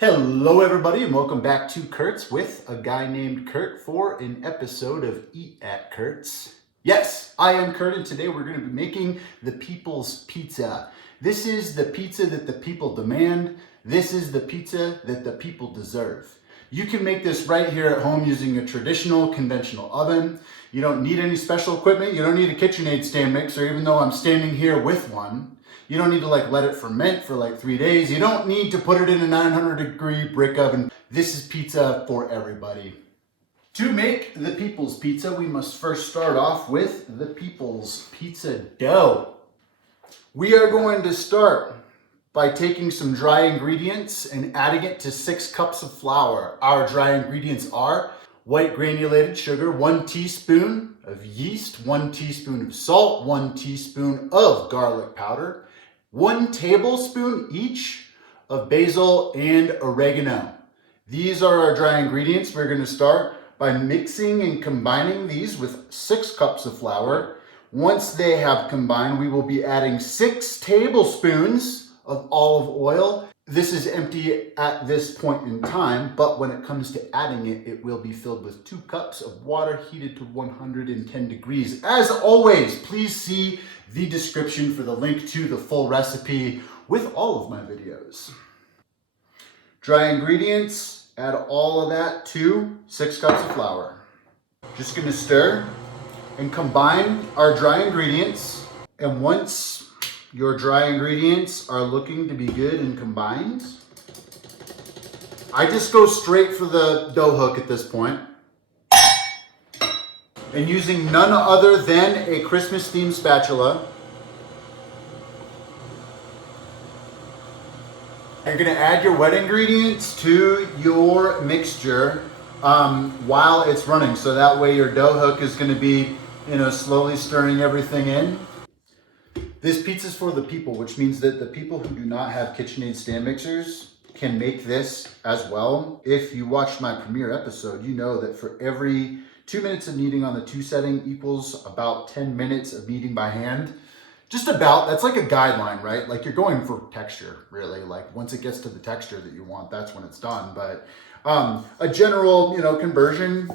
Hello everybody and welcome back to Kurt's with a guy named Kurt for an episode of Eat at Kurt's. Yes, I am Kurt and today we're going to be making the people's pizza. This is the pizza that the people demand. This is the pizza that the people deserve. You can make this right here at home using a traditional conventional oven. You don't need any special equipment. You don't need a KitchenAid stand mixer, even though I'm standing here with one. You don't need to let it ferment for 3 days. You don't need to put it in a 900-degree brick oven. This is pizza for everybody. To make the people's pizza, we must first start off with the people's pizza dough. We are going to start by taking some dry ingredients and adding it to 6 cups of flour. Our dry ingredients are white granulated sugar, 1 teaspoon of yeast, 1 teaspoon of salt, 1 teaspoon of garlic powder, 1 tablespoon each of basil and oregano. These are our dry ingredients. We're going to start by mixing and combining these with 6 cups of flour. Once they have combined, we will be adding 6 tablespoons of olive oil. This is empty at this point in time, but when it comes to adding it, it will be filled with 2 cups of water heated to 110 degrees. As always, please see the description for the link to the full recipe with all of my videos. Dry ingredients, add all of that to 6 cups of flour. Just gonna stir and combine our dry ingredients. And once your dry ingredients are looking to be good and combined, I just go straight for the dough hook at this point. And using none other than a Christmas themed spatula, you're gonna add your wet ingredients to your mixture while it's running. So that way your dough hook is gonna be, slowly stirring everything in. This pizza is for the people, which means that the people who do not have KitchenAid stand mixers can make this as well. If you watched my premiere episode, you know that for every 2 minutes of kneading on the 2 setting equals about 10 minutes of kneading by hand. Just about, that's like a guideline, right? Like you're going for texture, really. Like once it gets to the texture that you want, that's when it's done. But a general, conversion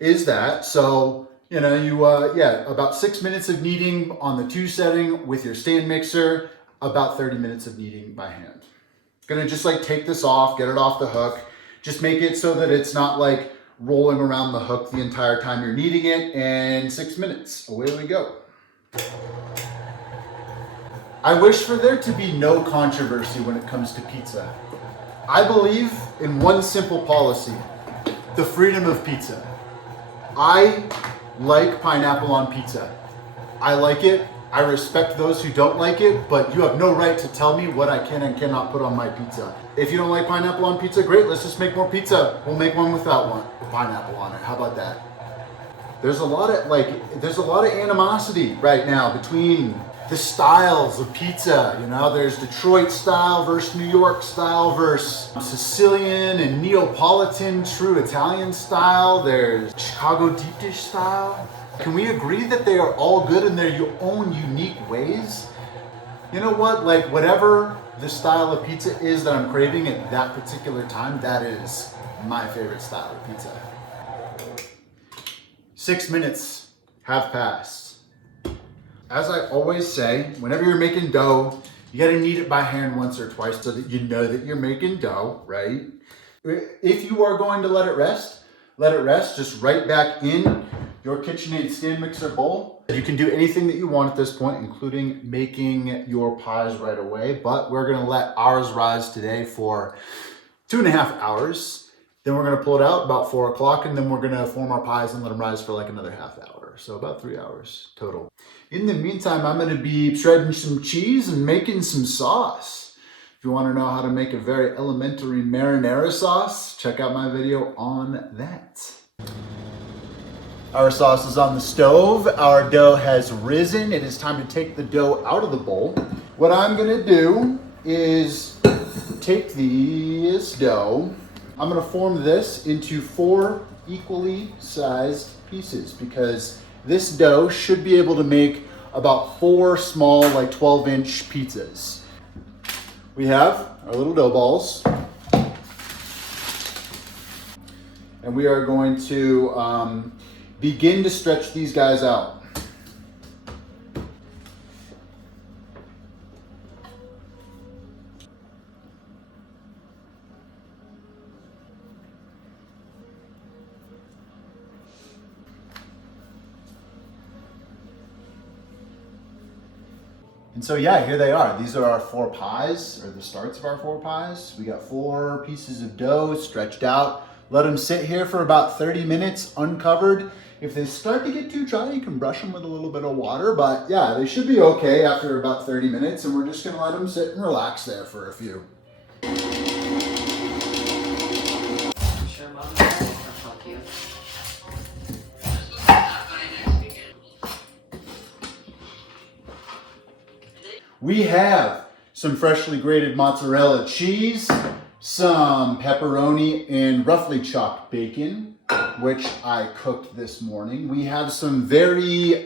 is that. So, about 6 minutes of kneading on the 2 setting with your stand mixer, about 30 minutes of kneading by hand. Gonna just take this off, get it off the hook. Just make it so that it's not rolling around the hook the entire time you're kneading it, and 6 minutes, away we go. I wish for there to be no controversy when it comes to pizza. I believe in one simple policy, the freedom of pizza. I like pineapple on pizza. I like it. I respect those who don't like it, but you have no right to tell me what I can and cannot put on my pizza. If you don't like pineapple on pizza, great, let's just make more pizza. We'll make one without pineapple on it. How about that? There's a lot of animosity right now between the styles of pizza. There's Detroit style versus New York style versus Sicilian and Neapolitan true Italian style. There's Chicago deep dish style. Can we agree that they are all good in their own unique ways? You know what? Whatever the style of pizza is that I'm craving at that particular time, that is my favorite style of pizza. 6 minutes have passed. As I always say, whenever you're making dough, you gotta knead it by hand once or twice so that you know that you're making dough, right? If you are going to let it rest just right back in your KitchenAid stand mixer bowl. You can do anything that you want at this point, including making your pies right away, but we're gonna let ours rise today for 2.5 hours. Then we're gonna pull it out about 4 o'clock, and then we're gonna form our pies and let them rise for another half hour. So about 3 hours total. In the meantime, I'm gonna be shredding some cheese and making some sauce. If you wanna know how to make a very elementary marinara sauce, check out my video on that. Our sauce is on the stove. Our dough has risen. It is time to take the dough out of the bowl. What I'm gonna do is take this dough. I'm gonna form this into 4 equally sized pieces because this dough should be able to make about 4 small, 12-inch pizzas. We have our little dough balls. And we are going to begin to stretch these guys out. And so yeah, here they are. These are our 4 pies, or the starts of our 4 pies. We got 4 pieces of dough stretched out. Let them sit here for about 30 minutes uncovered. If they start to get too dry, you can brush them with a little bit of water, but yeah, they should be okay after about 30 minutes, and we're just gonna let them sit and relax there for a few. Sure, Mom, I'll help you. We have some freshly grated mozzarella cheese, some pepperoni, and roughly chopped bacon, which I cooked this morning. We have some very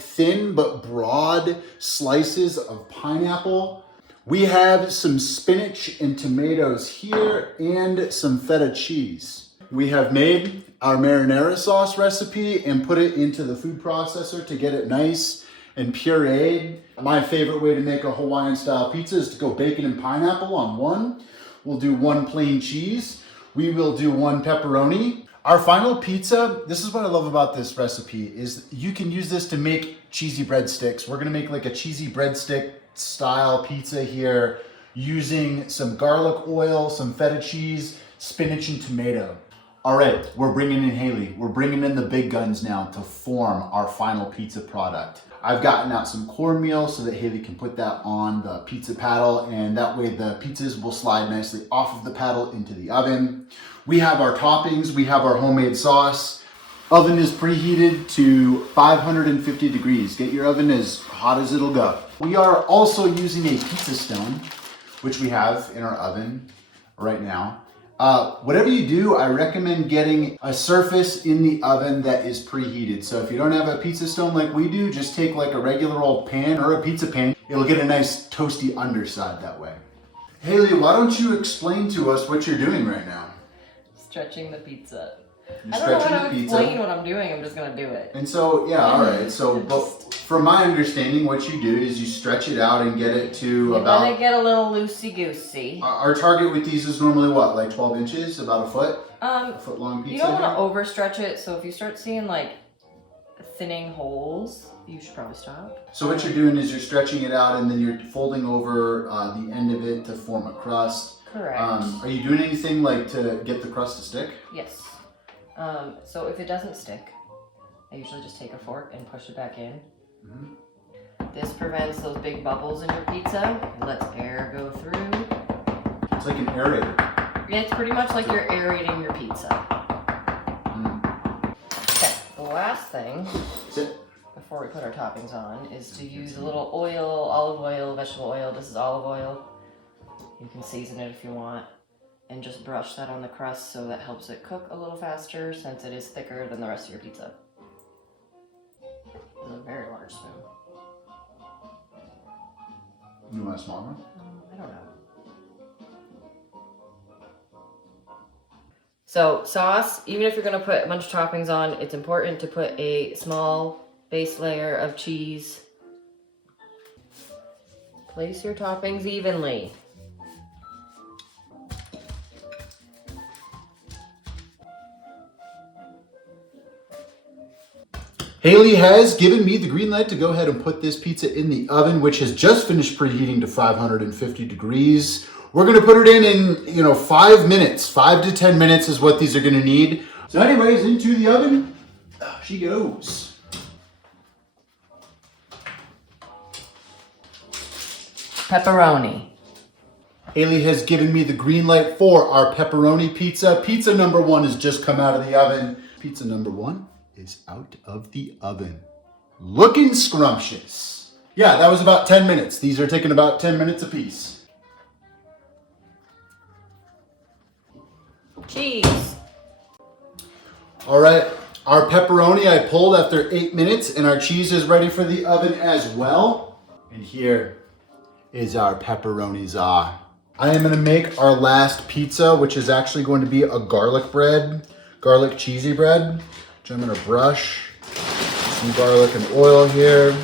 thin but broad slices of pineapple. We have some spinach and tomatoes here and some feta cheese. We have made our marinara sauce recipe and put it into the food processor to get it nice and pureed. My favorite way to make a Hawaiian style pizza is to go bacon and pineapple on one. We'll do 1 plain cheese. We will do 1 pepperoni. Our final pizza, this is what I love about this recipe, is you can use this to make cheesy breadsticks. We're gonna make like a cheesy breadstick style pizza here using some garlic oil, some feta cheese, spinach, and tomato. All right, we're bringing in Haley. We're bringing in the big guns now to form our final pizza product. I've gotten out some cornmeal so that Haley can put that on the pizza paddle, and that way the pizzas will slide nicely off of the paddle into the oven. We have our toppings, we have our homemade sauce. Oven is preheated to 550 degrees. Get your oven as hot as it'll go. We are also using a pizza stone, which we have in our oven right now. Whatever you do, I recommend getting a surface in the oven that is preheated. So if you don't have a pizza stone like we do, just take like a regular old pan or a pizza pan. It'll get a nice toasty underside that way. Haley, why don't you explain to us what you're doing right now? Stretching the pizza. You're I don't know stretching how the to pizza. explain what I'm doing. I'm just gonna do it. And so, yeah, all right. So, but from my understanding, what you do is you stretch it out and get it to You're about... gonna get a little loosey-goosey. Our target with these is normally what, like 12 inches, about a foot? A foot long pizza? You don't want to overstretch it, so if you start seeing like thinning holes, you should probably stop. So what you're doing is you're stretching it out and then you're folding over the end of it to form a crust. Correct. Are you doing anything like to get the crust to stick? Yes. So if it doesn't stick, I usually just take a fork and push it back in. Mm-hmm. This prevents those big bubbles in your pizza. It lets air go through. It's like an aerator. It's pretty much like you're aerating your pizza. Mm. Okay, the last thing That's it. before we put our toppings on is to use a little oil, olive oil, vegetable oil. This is olive oil. You can season it if you want. And just brush that on the crust so that helps it cook a little faster since it is thicker than the rest of your pizza. This is a very large spoon. You want a small one? I don't know. So sauce, even if you're gonna put a bunch of toppings on, it's important to put a small base layer of cheese. Place your toppings evenly. Haley has given me the green light to go ahead and put this pizza in the oven, which has just finished preheating to 550 degrees. We're gonna put it in 5 minutes. 5 to 10 minutes is what these are gonna need. So anyways, into the oven, she goes. Pepperoni. Haley has given me the green light for our pepperoni pizza. Pizza number 1 has just come out of the oven. Pizza number 1 is out of the oven. Looking scrumptious. Yeah, that was about 10 minutes. These are taking about 10 minutes apiece. Cheese. All right, our pepperoni I pulled after 8 minutes, and our cheese is ready for the oven as well. And here is our pepperoni-za. I am gonna make our last pizza, which is actually going to be a garlic bread garlic cheesy bread, which I'm gonna brush. Some garlic and oil here.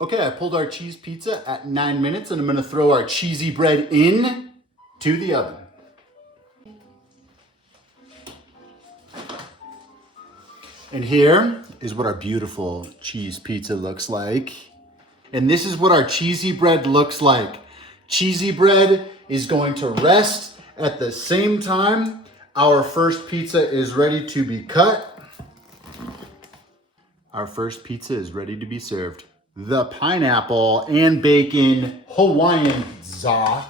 Okay, I pulled our cheese pizza at 9 minutes, and I'm gonna throw our cheesy bread in to the oven. And here is what our beautiful cheese pizza looks like. And this is what our cheesy bread looks like. Cheesy bread is going to rest at the same time our first pizza is ready to be cut. Our first pizza is ready to be served. The pineapple and bacon Hawaiian za.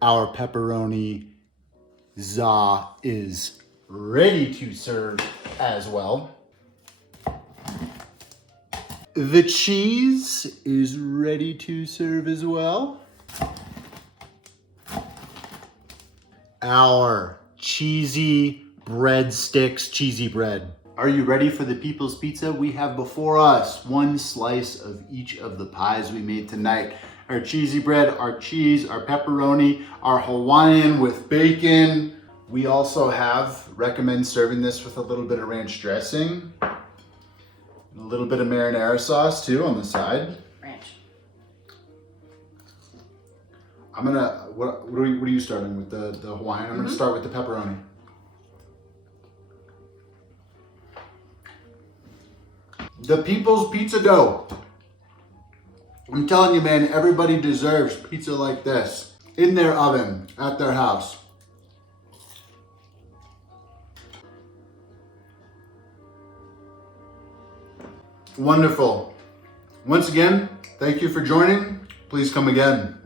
Our pepperoni za is ready to serve as well. The cheese is ready to serve as well. Our cheesy breadsticks, cheesy bread. Are you ready for the People's Pizza? We have before us one slice of each of the pies we made tonight. Our cheesy bread, our cheese, our pepperoni, our Hawaiian with bacon. We also recommend serving this with a little bit of ranch dressing. And a little bit of marinara sauce too on the side. Ranch. What are you starting with, the Hawaiian? I'm gonna start with the pepperoni. The People's Pizza dough. I'm telling you, man, everybody deserves pizza like this in their oven at their house. Wonderful. Once again, thank you for joining. Please come again.